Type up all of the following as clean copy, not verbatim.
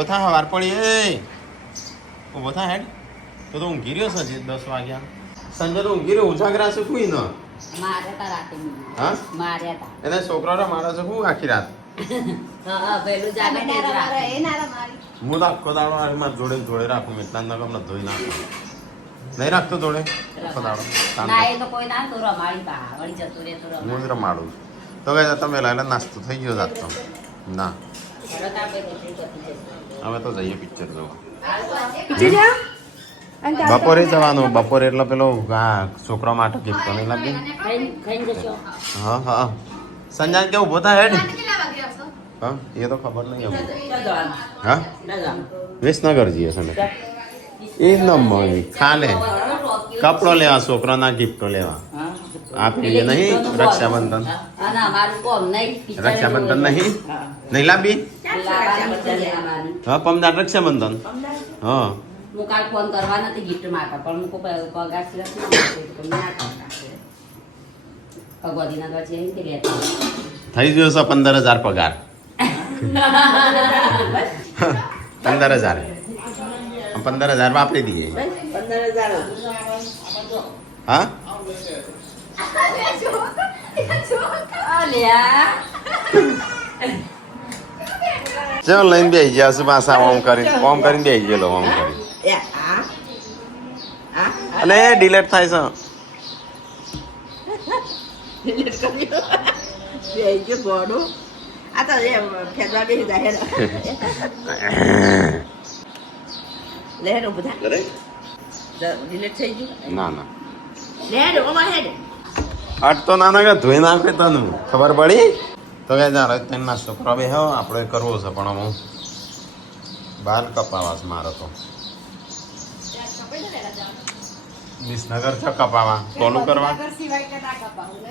ઊભો થા વાર પડી એ ઊભો થા હેડ તો ઊંઘી રહ્યો છે 10 વાગ્યા સંજય તો ઊંઘી રહ્યો ઉજાગરા છે કોઈ ન મારે તા રાતે હા મારે તા એને છોકરાનો મારે છે હું આખી રાત હા પેલું જાગે ને મારે એ નારા મારી હું તો આખો દાડો મારા જોડે રાખું એટલા ન ગમ ધોઈ નાખું નહીં રાખતો જોડે આખો દાડો ના એ તો કોઈ ના તો રમાડી પા વળી જતો રે તો હું જ રમાડું તો કે તમે લાયલા નાસ્તો થઈ ગયો જાત તો ના હવે તો જઈએ પિક્ચર જોવા બપોરે જવાનું બપોરે એટલે પેલો છોકરા માટે ગિફ્ટ નહીં લાગે હા હા સંજાન કેવું ઉભો થાય હેડ હા એ તો ખબર નહીં હવે હા વિસનગર જઈએ છે એ નંબર ખાલે કપડો લેવા છોકરાના ગિફ્ટો લેવા આપી નહીં રક્ષાબંધન રક્ષાબંધન નહીં નહીં લાવી હા પમદાર રક્ષાબંધન હા હું કાલ ફોન કરવા નથી ગિફ્ટ માટે પણ હું પગાર સિવાય ભગવતીના તો છે એમ કે થઈ ગયો છે 15,000 પગાર 15,000 15,000 વાપરી દઈએ 15,000 હા ચલો લઈને બેસી ગયા છે પાછા ઓમ કરીને બેસી ગયેલો ઓમ કરી અને ડિલેટ થાય છે ના ના અટ તો નાના કે ધોઈ નાખે તને ખબર પડી તો કે જાર તેના છોકરા બે હો આપણે કરવો છે પણ હું બાલ કપાવા છે મારો તો વિસનગર છે કપાવા કોનું કરવા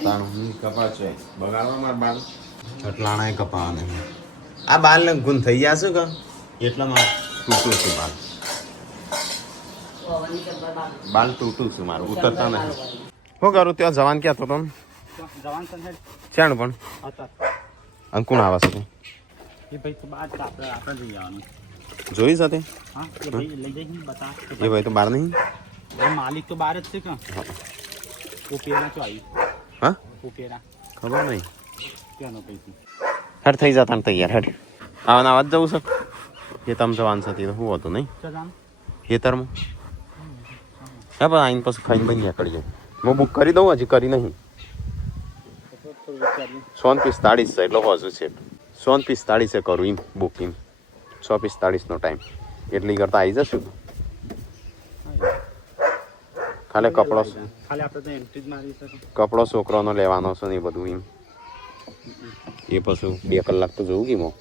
તાણું કપા છે બગાડવા માર બાલ એટલાણા કપાવા નહીં આ બાલ ને ગુણ થઈ ગયા છે કે એટલામાં તૂટું છું બાલ તૂટું છું મારું ઉતરતા નહીં શું કરું ત્યાં જવાન ક્યાં તો તમે ચાણ પણ અંકુણ આવે છે જોઈ સાથે એ ભાઈ તો બહાર નહીં માલિક તો બહાર જ છે કે ઉપેરા તો આવી હા ઉપેરા ખબર નહીં ત્યાંનો પૈસી હેડ થઈ જતા તૈયાર હેડ આવાના આવાજ જવું છે એ તમે જવાન સાથે તો શું હતું નહીં ખેતરમાં હા પણ આઈને પછી ખાઈને બની નીકળી જાય હું બુક કરી દઉં હજી કરી નહીં 145 છે એટલે હજુ છે 145 કરું એમ બુકિંગ 145 નો ટાઈમ એટલી કરતા આવી જશું ખાલી કપડો કપડો છોકરાનો લેવાનો છે ને એ બધું એમ એ પછી 2 કલાક તો જવું કેમ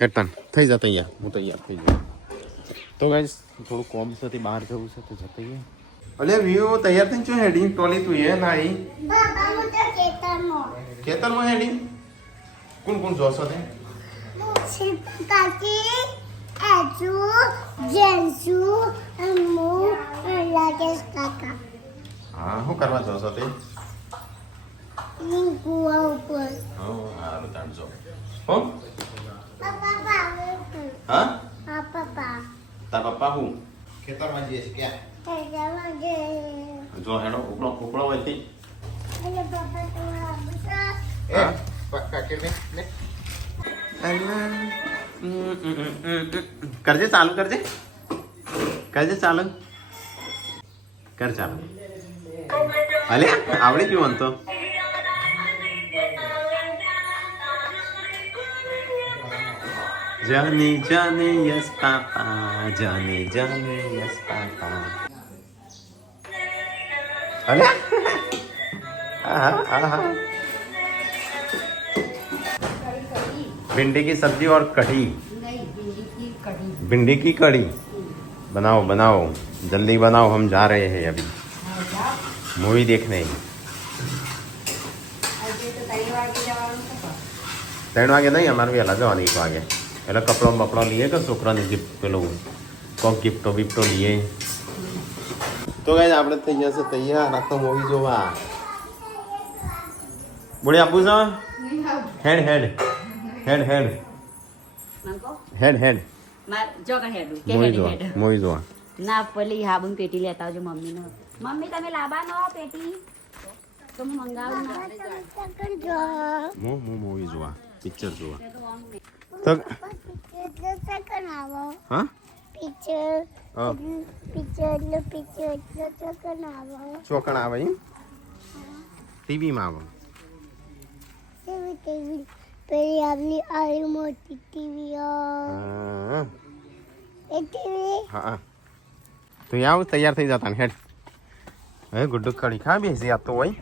હેઠળ થઈ જા તૈયાર હું તૈયાર થઈ જાઉં તો ગાઈસ થોડું કોમ છે બહાર જવું છે તો જતા અલે વ્યૂ તૈયાર થઈ છું હેડિંગ ટોલી તું એ નાઈ બાબા હું તો ખેતરમાં હેડિંગ કોણ કોણ જોશો તે કાકી આજુ જેન્સુ અમ્મુ રાકેશ કાકા હા શું કરવા જોશો તે કુવા ઉપર હો હારું તાણજો હો પપ્પા હા પપ્પા તાર પપ્પા હું ખેતરમાં જઈએ છે ક્યાં જો હેડો ઉપડો હોય થી કરજે ચાલુ કરજે ચાલુ કર ચાલુ અલે આવડી ગયું તો જાને જાને યસ પાપા જાને જાને યસ પાપા અલે भिंडी की सब्जी और कढ़ी भिंडी की कढ़ी बनाओ बनाओ जल्दी बनाओ हम जा रहे हैं अभी मूवी देखने 3 વાગે નહીં અમારે વહેલા જવાની 1 વાગે એટલે કપડો લઈએ કે છોકરાની ગિફ્ટ પેલું કોક ગિફ્ટો બિફ્ટો લઈએ તો ગાઈસ આપણે થઈ જશે તૈયાર આ તો મૂવી જોવા બોડી આપું છો હેડ જો કે હેડું કે મોઈ હેડ જોવા હેડ મોઈ જોવા ના પેલી હાબુન પેટી લેતા આવજો મમ્મીનો મમ્મી તમે લાવવાનો પેટી તો હું મંગાવું ના Second draw. મોવી જોવા પિક્ચર જોવા તો Second hour. હા Picture. હા Picture. Second hour. ચોકણ આવે એમ ટીવીમાં આવે TV. પેલી આપની આવી મોટી ટીવી હા એ ટીવી હા તો આવ તૈયાર થઈ જતા ને હેડ હવે ગુડ્ડુ કઢી ખા બેસી આ તો હોય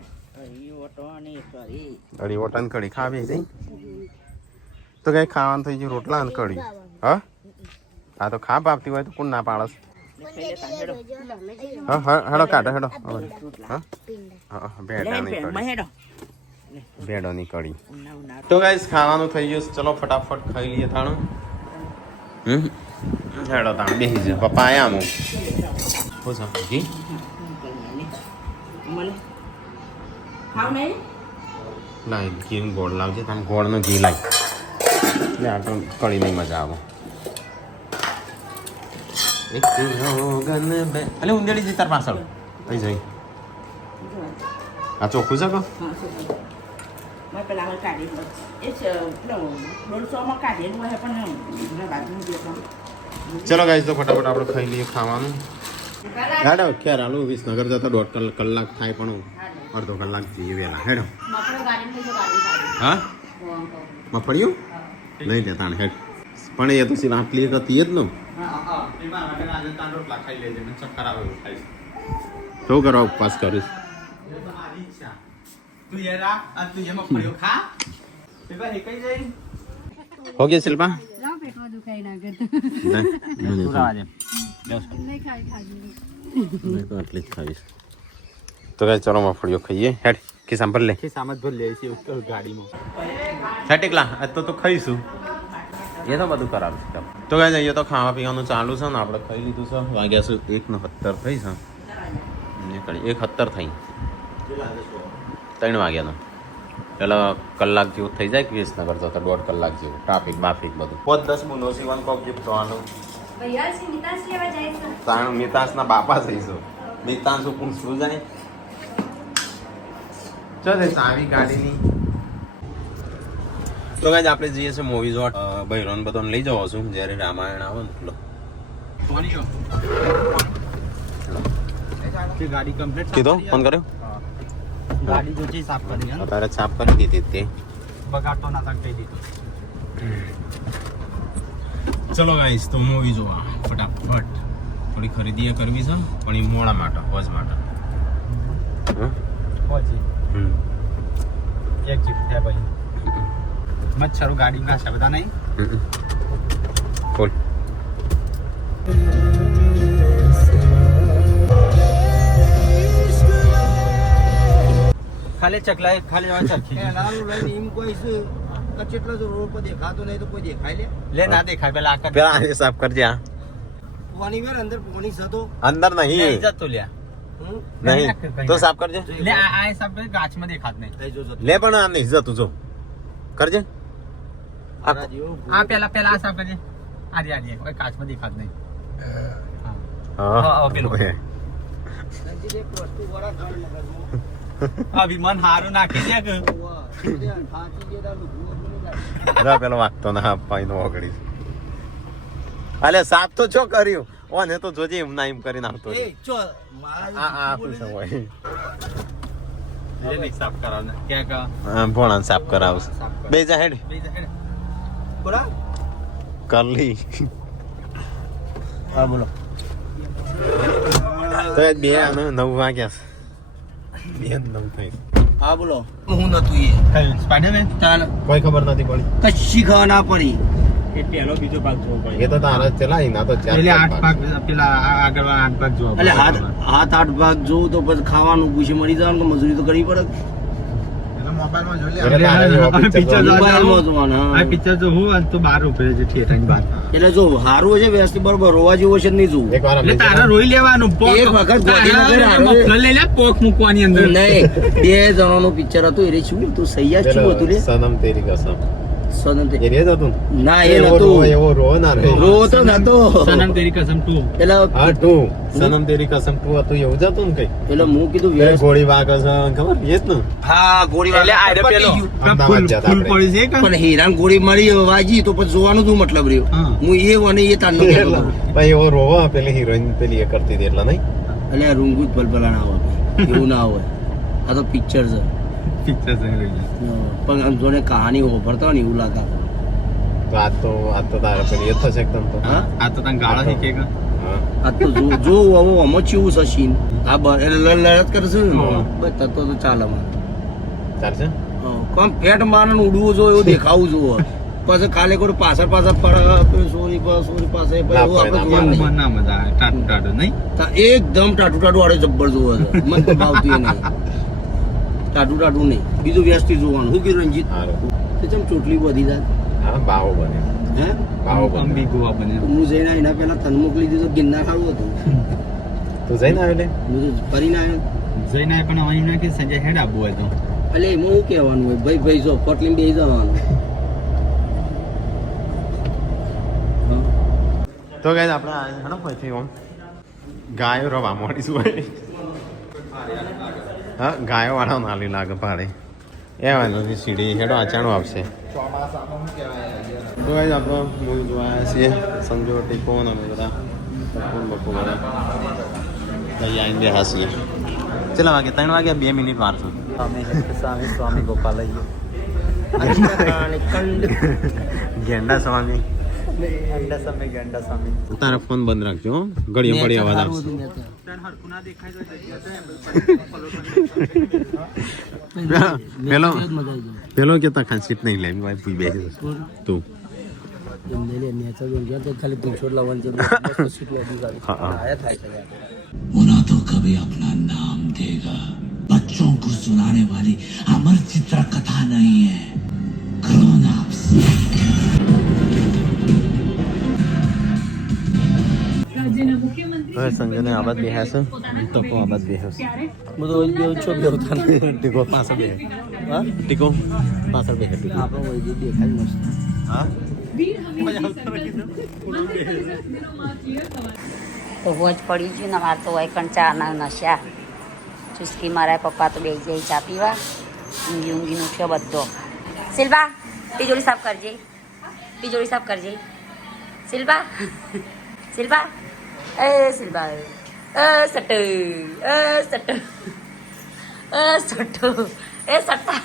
અડી ઓટન કઢી ખા બેસી તો કઈ ખાવાનું થઈ ગયું રોટલા અને કઢી હા આ તો ખા પાપતી હોય તો કોણ ના પાડસ હા હા હેડો કાઢો હેડો હા હા ભેડાની કઢી ભેડોની કઢી તો ગાઈસ ખાવાનું થઈ ગયું ચલો ફટાફટ ખાઈ લઈએ તાણું હેડો તાણ બેસી જાય પપ્પા આયા હું શું છે ઘી લાય ઘી ગોળ લાવજે તમે ગોળનો ઘી લાય એટલે આ તો કઢી નહીં મજા આવે એક રોગન બે અલે ઉંદેડી જઈ તાર પાછળ થઈ જઈ આ ચોખ્ખું છે કો મેં પેલા હવે કાઢી એ છે પેલો 150માં કાઢીને હોય પણ બાજુ ચલો ગાઈસ તો ફટાફટ આપણે ખાઈ લઈએ ખાવાનું હેડો ક્યારે હાલો વિસનગર જતા 1.5 કલાક થાય પણ અડધો કલાક જઈએ વહેલા હેડો હા મફળિયું નહીં લેતા હેડ પણ એ તો સીધા આટલી હતી જ ને શું કરવા ઉપવાસ કરીશ હો ગયા શિલ્પા આટલી જ ખાવીશ તો કઈ ચલો મફળીઓ ખાઈએ હેડ ખિસ્સામાં ભર લે સામત ભર લે છે ગાડીમાં હેડ એકલા આજ તો ખાઈશું એ તો બધું કરાવું છે તો કઈ જઈએ તો ખાવા પીવાનું ચાલુ છે ને આપણે ખાઈ લીધું છે વાગ્યા છે 1:70 થઈ છે 1:70 થઈ 3 વાગ્યાનો પેલા કલાક જેવું થઈ જાય કે વિસનગર જતા 1.5 કલાક જેવું ટ્રાફિક બાફિક બધું 5-10 મુનો સીવન કોક ગિફ્ટ થવાનું તાણ મિતાસના બાપા થઈશું મિતાસ ઉપર શું જાય ચાલે સાવી ગાડીની તો ગાઈસ આપણે જઈએ છીએ મૂવી જોટ બૈરોન બધાને લઈ જવો છું જ્યારે રામાયણ આવે ને એટલો ગાડી કમ્પ્લીટ કીધો ફોન કર્યો ગાડી જો છે સાફ કરી હે તારે છાપ કરી દીધી તે બગાડતો ના તક કહી દીધું ચલો ગાઈસ તો મૂવી જોવા ફટાફટ થોડી ખરીદી કરવી છે પણ એ મોડા માટે હોજ માટે પહોંચી એક જીપ છે ભાઈ મચ્છરો ગાડી ના છે બધા નહીં બોલ ખાલી ચકલા ખાલી જવાન ચરખી એમ કોઈ છે કચેટલો જો રોડ પર દેખાતો નહીં તો કોઈ દેખાય લે લે ના દેખાય પેલા આકર પેલા આને સાફ કરજે આ પાણી વેર અંદર પાણી સતો અંદર નહીં જતો લ્યા નહીં તો સાફ કરજે લે આ સબ ગાછમાં દેખાત નહીં થઈ જો જતો લે પણ આ નહીં જતું જો કરજે મારા જેવો આ પેલા આ સાફ કરજે આજી આજી કોઈ કાચમાં દેખાત નહીં હા પેલું નજીક એક વસ્તુ વડા ગાડી મગજમાં અભિમાન હારું નાખી દે કે થાકી ગયા લુગડું જા પેલો વાગતો ના પાઈ નો ઓગળી અલે સાફ તો છો કર્યું ઓને તો જોજે એમ ના એમ કરીને આવતો એ ચો મારા આ પૂછો હોય લે નહીં સાફ કરાવ ને કે ભોળાન સાફ કરાવશે બે જા હેડ બોલા કરલી હા બોલો તો બે અને 9 વાગ્યા બે 9 થઈ હા બોલો હું નતું એ સ્પાઈડરમેન ચાલ કોઈ ખબર નથી પડી કશી ખબર ના પડી એ પહેલો બીજો ભાગ જોવો પડે એ તો તારા ચલાઈ ના તો ચાર એટલે 8 ભાગ પેલા આગળ 8 ભાગ જોવો એટલે હાથ 8 ભાગ જોઉં તો પછી ખાવાનું પૂછી મળી જવાનું કે મજૂરી તો કરવી પડે મોબાઈલમાં જોઈ એટલે તારે જેવો picture જોવા મોબાઈલમાં જોવાના આ પિક્ચર જો હું તો બહાર ઉભે છે થિયેટરની બહાર એટલે જો હારું છે વ્યવસ્થિત બરોબર રોવા જેવો છે નહીં જોવું એકવાર એટલે તારા રોઈ લેવાનું પોક એક વખત ગોળીનો ઘર હારો મફલર લઈ લે પોક મૂકવાની અંદર નહીં 2 જણાનું પિક્ચર હતું એટલે શું હતું સૈયાદ શું હતું લે સનમ તેરી કસમ સનમ તે એ જ હતું ના એ એવો નતું રોવો, એવો રોવો ના રે. રો તો નતો સનમ તેરી કસમ 2 એટલે હા તું સનમ તેરી કસમ તું હતું એવું જ હતું ને કઈ એટલે હું કીધું પેલી વ્યસ્ત ગોળી વાગે છે ખબર એ જ ને હા ગોળી એટલે આ પતી પેલો ગયું. અમદાવાદ જતા ફૂલ આપણે. પડી છે કે પણ હીરાન ગોળી મારી વાજી તો પછી જોવાનું શું મતલબ રહ્યો હા. હું એ અને એ તારનો કહેતો હતો. ભાઈ એવો રોવો પેલી હિરોઈન પેલી એ કરતી હતી એટલે નહીં એટલે આ રૂંગું જ ભલભલા ના હોય એવું ના હોય આ તો પિક્ચર છે પિક્ચર છે પણ આમ જોને કહાની હોભરતા હોય ને એવું લાગે તો આજ તો તારે પેલી એ થશે એકદમ તો હા આ તો તને ગાળા શીખે કે હા. આ તો જો હવે આમાં ચેવું છે સીન આ એટલે લડત કરશે ને હા. બસ તતો તો ચાલે મારે ચાલશે કોમ પેટ મારને ઉડવું જો એવું દેખાવું જોવો પછી ખાલી કોઈ પાછળ પડે સોરી પાસે એવું આપણે જોવાનું નહીં. મને ના મજા આવે ટાટું ટાટું નહીં તા એકદમ ટાટુ ટાટુ આડે જબ્બર જોવે છે મને તો ભાવતું એ નહીં ટાટુ નહીં બીજું વ્યસ્તી જોવાનું શું કીધું રંજીત હારું. તો ચમ ચોટલી બધી જાય હા બાવો બને હે બાવો બને અંબી ગોવા બને તો હું જઈને એના પહેલા તન મોકલી દીધો ગિરનાર સારું હતું તું જઈને આવ્યો લે હું તો કરીને આવ્યો જઈને પણ અહીં ના કે સંજય હેડ આબુ હોય તો એટલે એમાં શું કહેવાનું હોય ભાઈ જો પોટલીમાં બેસી જવાનું તો ગાય આપણે હેડો પછી ઓમ ગાયો રવા મોડીશું હોય હા ગાયો વાળા નાલી લાગે ભાડે એવા નથી સીડી હેડો અચાણું આવશે તો ગાય આપણે મૂવી જોયા છીએ સંજો ટીકો ને અમે બધા બપોર બધા તઈ આવીને બેહા છીએ ચલા વાગે 3 વાગે 2 મિનિટ વાર છે સ્વામી ગોપાલ ગેંડા સ્વામી તારા ફોન બંધ રાખજો હો. ઘડીએ ઘડી અવાજ આવશે પેલો કેતા ખાંસી નહીં લે ભાઈ ભૂઈ બેસી તું ખાલી પૂછો લાવવાનું છે હા હા मुना तो कभी अपना नाम देगा बच्चों को सुनाने वाली अमर चित्र कथा नहीं है ग्रोन अप्स હવે સંજયને આબાદ બેહ્યા છે તકો આબાદ બેહ્યો છે બધું બેવું છો બેવું થાય ટીકો પાછળ બેહે હા ટીકો પાછળ બેહે ટીકો આપણે વહી જઈએ દેખાય મસ્ત હા તો હોજ પડી ગયું ને મારે તો હોય કંચાના નશા ચુસ્કી મારા પપ્પા તો બે જાય ચા પીવા ઊંઘી ઊંઘીનું છે બધો શિલ્પા તિજોરી સાફ કરજે તિજોરી સાફ કરજે શિલ્પા શિલ્પા એ શિલ્પા સટુ સટુ સટુ એ સટ્ટા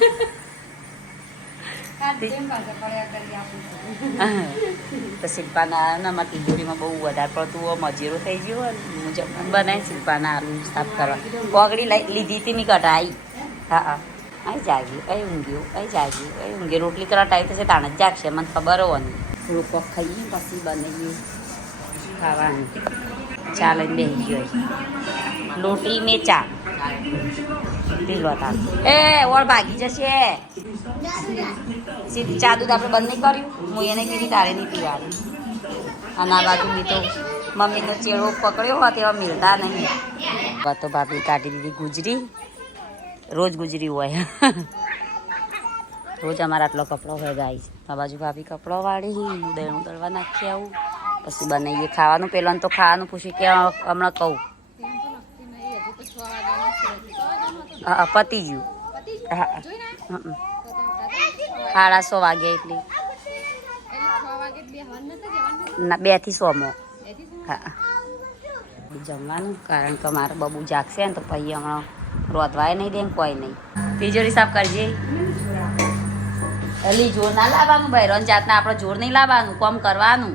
તો શિલ્પાના આનામાં તિજોરીમાં બહુ વધારે પડતું મજીરો થઈ ગયો અને હું જમવાનું બનાવી શિલ્પાના આલુ સાફ કરવા કોગડી લીધી હતી ની કઢાઈ હા હા અહીં જાગ્યું અહીં ઊંઘ્યું અહીં જાગ્યું અહીં ઊંઘ્યું રોટલી કરવા ટાઈમ થશે તાણ જ જાગશે મને ખબર હોય ને રોકો ખાઈએ પછી બનાવીએ ખાવાનું ચા લઈને બેસી ગયો લોટી મેં ચા પીલો તાર એ ઓળ ભાગી જશે સીધી ચા દૂધ આપણે બંધ નહીં કર્યું હું એને કીધી તારે નહીં પીવાની અને આ બાજુ મેં તો મમ્મીનો ચેડો પકડ્યો હોત એવા મિલતા નહીં તો ભાભી કાઢી દીધી ગુજરી રોજ ગુજરી હોય રોજ અમારા આટલો કપડો હોય ગાય આ બાજુ ભાભી કપડો વાળી હું દળનું દળવા નાખી આવું પછી બનાવીએ ખાવાનું પેલાને તો ખાવાનું પૂછ્યું કે હમણાં કહું હા પતી ગયું હા 6:30 વાગે એટલે ના 2 થી 6 માં હા જમવાનું કારણ કે મારે બબુ જાગશે ને તો પછી હમણાં રોધવાય નહીં દે કોઈ નહીં તિજોરી સાફ કરજે અલી જોર ના લાવવાનું ભાઈ જાતના આપણે જોર નહીં લાવવાનું કોમ કરવાનું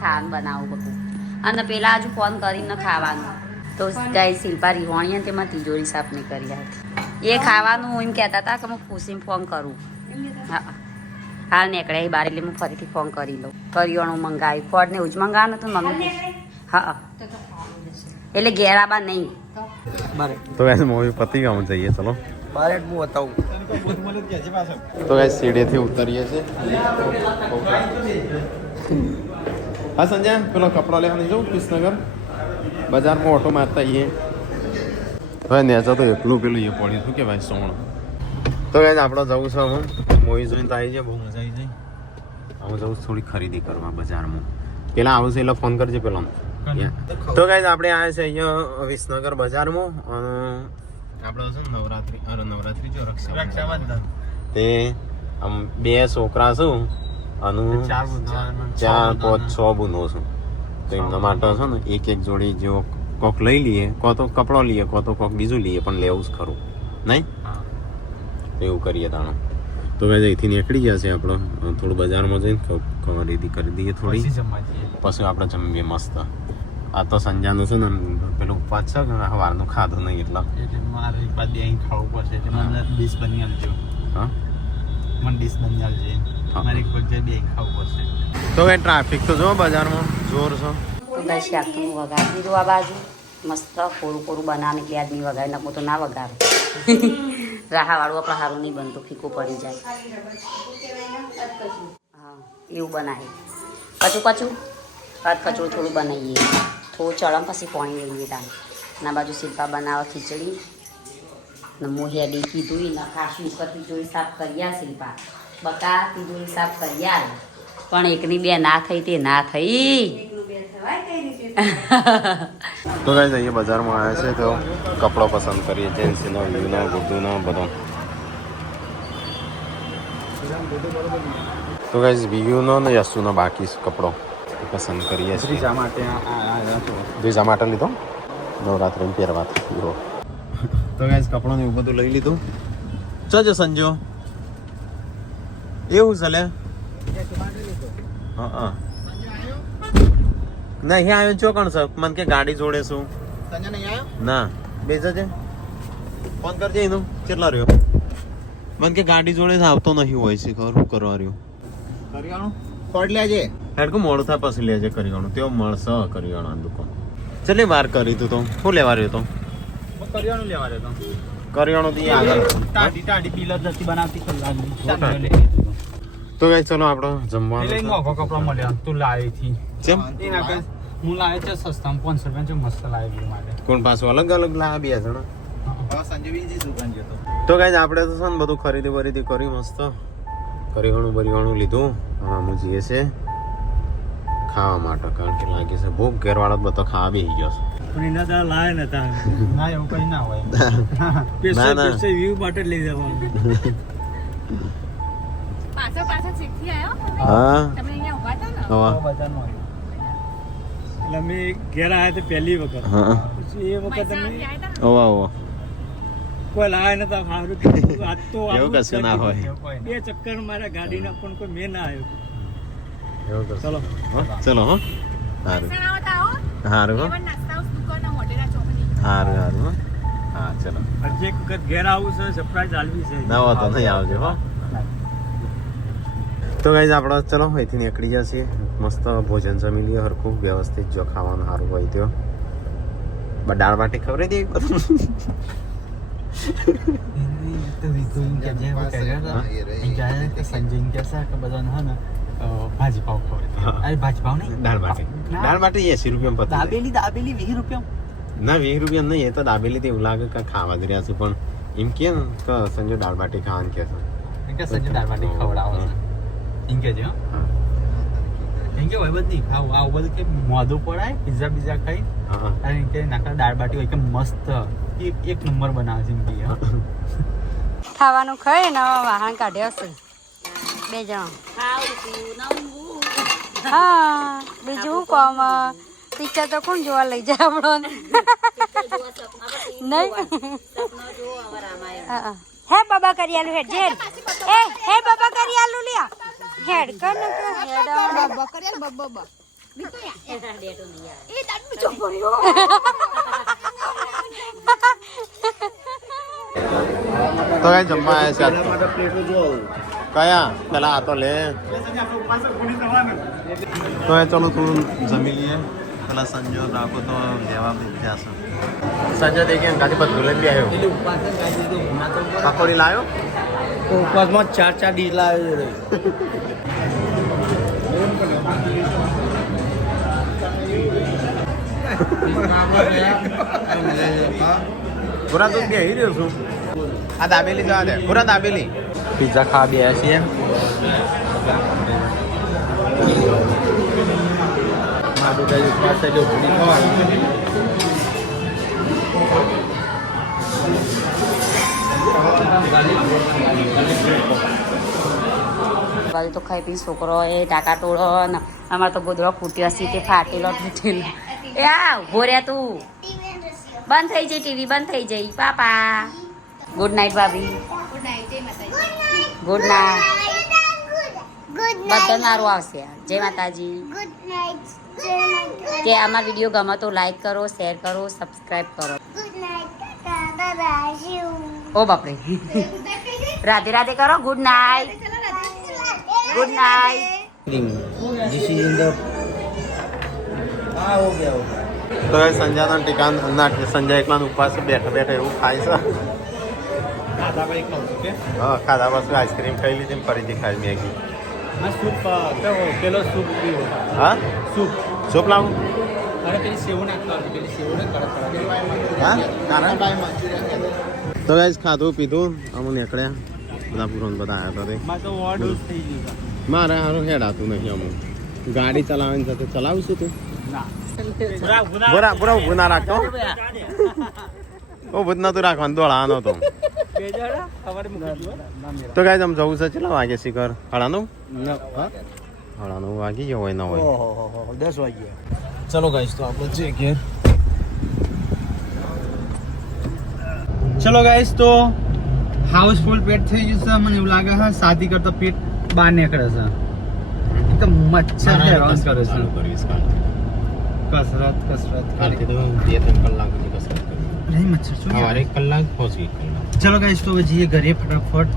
ખાવાનું બનાવું બધું અને પેલા હજુ ફોન કરીને ખાવાનું તો ગાય શિલ્પા રિહોણી અને તેમાં તિજોરી સાફ નહીં કરી હતી એ ખાવાનું એમ કહેતા હતા કે હું ખુશીને ફોન કરું હા હાલ નીકળ્યા બહાર એટલે હું ફરીથી ફોન કરી લઉં કરિયાણું મંગાવ્યું ફોડને એવું જ મંગાવવાનું હતું મમ્મી હા એટલે ઘેરાબા નહીં તો વૈસે મૂવી પતી ગયું જઈએ ચલો બારે હું બતાવું તો ગાય સીડીથી ઉતરીએ છીએ હા સંજય પેલો કપડો લેવા નહીં જાઉં કૃષ્ણનગર બજારમાં ઓટો મારતા આવીએ હવે નેચા તો એટલું પેલું એ પડ્યું શું કહેવાય સોણ તો ગાય આપણે જવું છે હું મૂવી જોઈને તો આવી જાય, બહુ મજા આવી જાય. હું જઉં થોડી ખરીદી કરવા બજારમાં. પેલા આવું છે એટલે ફોન કરજે પેલો. તો ગાઈઝ આપણે આવ્યા છે અહીંયા વિસનગર બજારમાં અને આપણે છે ને નવરાત્રી જો રક્ષાબંધન તે આમ 2 છોકરા છું અને 4 5 6 બુનો છું. તો એમના માટે છે ને એક જોડી જેવો કોક લઈ લઈએ, કો તો કપડો લઈએ, કો તો કોક બીજું લઈએ, પણ લેવું જ ખરું નહીં. તો એવું કરીએ તાણો. તો ગાઈઝ અહીંથી નીકળી જશે આપણો થોડું બજારમાં જઈને ખરીદી કરી દઈએ થોડી, પછી આપણે જમીએ મસ્ત. આ તો સંજાનું છે ને પેલું ઉપવાસ છે કે સવારનું ખાધું નહીં એટલે મારે એક બાદ અહીં ખાવું પડશે એટલે મને ડીશ બની આવજો. હા મને ડીશ બની આવજે. મારે એક વખતે બે ખાવું પડશે. તો કઈ ટ્રાફિક તો જો બજારમાં જોર છે. તો દસ શાકનું વઘારી દીધું આ બાજુ મસ્ત કોરું કોરું બનાવીને બે આદમી વઘારી નાખું તો ના વઘારું. રાહાવાળું આપણે સારું નહીં બનતું, ફીકું પડી જાય. હા એવું બનાવે કચું કચું થોડું બનાવીએ, થોડું ચડમ પછી પાણી લઈએ તાન. ના બાજુ શિલ્પા બનાવે ખીચડી ને હું હેડી કીધું ને ખાસું ઉપર તિજોરી સાફ કરી આ શિલ્પા બકા તિજોરી સાફ કરી આ, પણ એકની બે ના થઈ તે ના થઈ. તો ગાઈઝ અહીંયા બજારમાં આવ્યા છે તો કપડો પસંદ કરીએ, જેન્ટ્સનો વ્યૂનો ગુડ્ડુનો બધો. તો ગાઈઝ વ્યૂનો ને યશુનો બાકી કપડો પસંદ કરીએ છીએ. ત્રીજા માટે બીજા માટે લીધો નવરાત્રિમાં પહેરવા. તો ગાઈઝ કપડો ને એવું બધું લઈ લીધું. જજો સંજો એવું ચાલે. હા ના અહીંયા આવ્યો ચોકણ સર મને કે ગાડી જોડે શું ના બે જજે ફોન કરજે એનું કેટલા રહ્યો. મને કે ગાડી જોડે આવતો નહીં હોય છે, ખરું કરવા રહ્યો કરિયાણું ફોડ લેજે. હેડકું મોડું થાય પછી લેજે કરિયાણું, તેઓ મળશે કરિયાણા દુકાન. ચલે વાર કરી તું તો શું લેવા રહ્યો તો કરિયાણું લેવા રહ્યો તો કરિયાણું દી આગળ ટાઢી પીલર જતી બનાવતી તો ગાઈસ ચલો આપણે જમવાનું મોઘો કપડો મળ્યો તું લાવી થી કેમ એના કે હું લાવે છે સસ્તા 500 રૂપિયા છે, મસ્ત લાવી માટે. કોણ પાછું અલગ અલગ લાવ્યા બે જણા. સંજય બીજી દુકાન જતો. તો ગાઈસ આપણે તો છે ને બધું ખરીદી વરીદી કરી મસ્ત કરિયાણું લીધું. હા હું જઈએ છે ખાવા માટે, કારણ કે લાગે છે ભૂખ ઘેરવાળો બધો ખાવા બેસી ગયો છે. પણ એના તો લાય નતા ના એવું કઈ ના હોય. વ્યૂ માટે લઈ જવાનું. પાછળ શીખી આવ્યો હા તમે અહીંયા ઉભા હતા ને હવા બજારમાં એટલે અમે ઘેર આવ્યા તો પહેલી વખત, હા પછી એ વખત અમે હવા હવા કોઈ લાયા નતા. સારું કીધું. આજ તો એવું કશું ના હોય. બે ચક્કર મારા ગાડીના પણ કોઈ મેં ના આવ્યો. એવું કરશે. ચલો ચલો હો સારું આવતા આવો સારું હો એવન નાસ્તા હાઉસ દુકાન મોઢેરા ચોકડી. સારું હો હા ચલો હજી એક વખત ઘેર આવું છે, સરપ્રાઈઝ આલવી છે. ના હોય તો નહીં આવજો હો. તો ગાઈઝ આપણે ચલો અહીંથી નીકળી જશે. મસ્ત ભોજન જમી લઈએ હરખું વ્યવસ્થિત, જો ખાવાનું સારું હોય તો દાળ બાટી ખવડાવી દે. ભાજી પાવ ખવડાવે. ભાજી પાવ નહીં દાળ બાટી 80 રૂપિયા પતી દાબેલી 20 રૂપિયા. ના 20 રૂપિયા નહીં, એ તો દાબેલી એવું લાગે કે ખાવા જ રહ્યા છે, પણ એમ કે ને તો સંજય દાળ બાટી ખાવાનું કે છે. સંજય દાળ બાટી ખવડાવો એમ કે છે. એમ કે હોય બધી આવું બધું કે મોઢું પડાય પીઝા બીઝા ખાઈ અને કે નાકા દાળ બાટી હોય કે મસ્ત એક નંબર બનાવે છે એમ કે. ખાવાનું ખાઈ ને વાહન કાઢ્યો છે 2 જણ. હા બીજું હું કોમ પિક્ચર તો કોણ જોવા લઈ જાય આપણો નહીં. હે બાબા કરી આલુ હેડ જેડ એ હે બાબા કરી આલુ લ્યા હેડ કર ને હેડ બાબા કરી આલ બાબા એ દાદ બીજો પડ્યો. તો કઈ જમવા આવ્યા છે માટે પ્લેટો જો કયા પેલા આ તો લે. તો એ ચલો થોડું જમી લઈએ. પેલા સંજો રાખો તો લેવા બેઠા છે. સંજય દેખી અંગાથી બધું લઈને બી આવ્યો. પાકોડી લાવ્યો. ઉપવાસમાં 4 ડીશ લાવ્યો છે. પૂરા દૂધ બી આવી રહ્યો છું. આ દાબેલી જવા દે પૂરા દાબેલી પિઝા ખાવા બેયા છીએ મારું કઈ ઉપવાસ છે એટલે ભૂલી ખવાનું બાજુ તો ખાઈ પી છોકરો એ ટાકા ટોળો ને અમારે તો ગોદડો ફૂટ્યો હશે તે ફાટેલો તૂટેલો એ આ ઉભો રહ્યા તું બંધ થઈ જઈ ટીવી બંધ થઈ જઈ પાપા ગુડ નાઇટ ભાભી ગુડ નાઇટ બધા સારું આવશે જય માતાજી ગુડ નાઇટ કે અમારા વિડીયો ગમે તો લાઈક કરો શેર કરો સબસ્ક્રાઇબ કરો ગુડ નાઇટ દાદા શિવ ઓ બાપરે રાધે રાધે કરો good night good night This is in the. Ah, हो गया. તો એ સંજયના ટીકાન સંજય એકલાનો ઉપવાસ બેઠા બેઠા એવું ખાય છે ખાધા પછી ખાઉં છું કે હા ખાધા પછી આઈસ્ક્રીમ ખાઈ લીધી ને ફરીથી ખાઈ મેગી मैं सूप पेलो सूप पीओ હા सूप સૂપ લાવું अरे पेली सेव ना खाओ पेली सेव ना कड़क હા કારણ તો ગાઈસ ખાધું પીધું અમે નીકળ્યા બધા પૂરણ બધા આવ્યા હતા मैं तो ओवरडोज થઈ ગયું મારે સારું હેડાતું નહીં અમુક ગાડી ચલાવવાની સાથે ચલાવશું તું ના બરા બરા ઊભું ના રાખતો ઊભું જ નતું રાખવાનું દોડાવાનો તો બેજાડા ખબર મૂકી તો ગાઈસ આમ જવું છે કેટલા વાગે શિખર 9:30 No. Huh? 9:30 વાગી ગયો હોય ન હોય Oh, 10 વાગ્યા. ચલો ગાઈસ તો આપણે જઈએ ઘેર ચલો ગાઈસ તો હાઉસફુલ પેટ થઈ ગયું છે મને એવું લાગે છે શાદી કરતા પેટ બહાર નીકળે છે એકદમ મચ્છર હેરાન કરે છે કસરત કાલથી તો 2-3 કલાક સુધી કસરત કરી નહીં મચ્છર શું સવારે 1 કલાક પહોંચી 1 કલાક ચલો ગાઈસ તો હવે જઈએ ઘરે ફટાફટ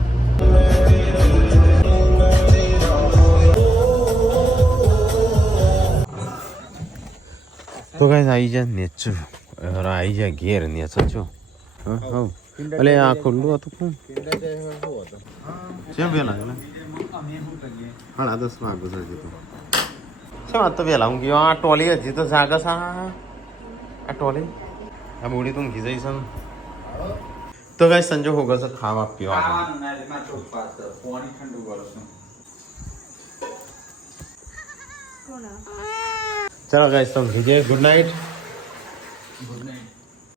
તો ગાઈસ આવી જાય નેચર આવી જાય ઘેર નેચર છો હા હા અલે આ ખુલ્લું હતું કોણ કેમ વેલા ગયેલા 10:30 વાગ્યું છે હજી તો કેમ આ તો વેલા હું ગયો આ ટોલી હજી તો જાગસ આ ટોલી આ બોડી તું ઘી જઈશ ને તો ગાઈસ સંજો હોગા છે ખાવા પીવા ચલો ગાઈસ તો ઘી ગુડ નાઇટ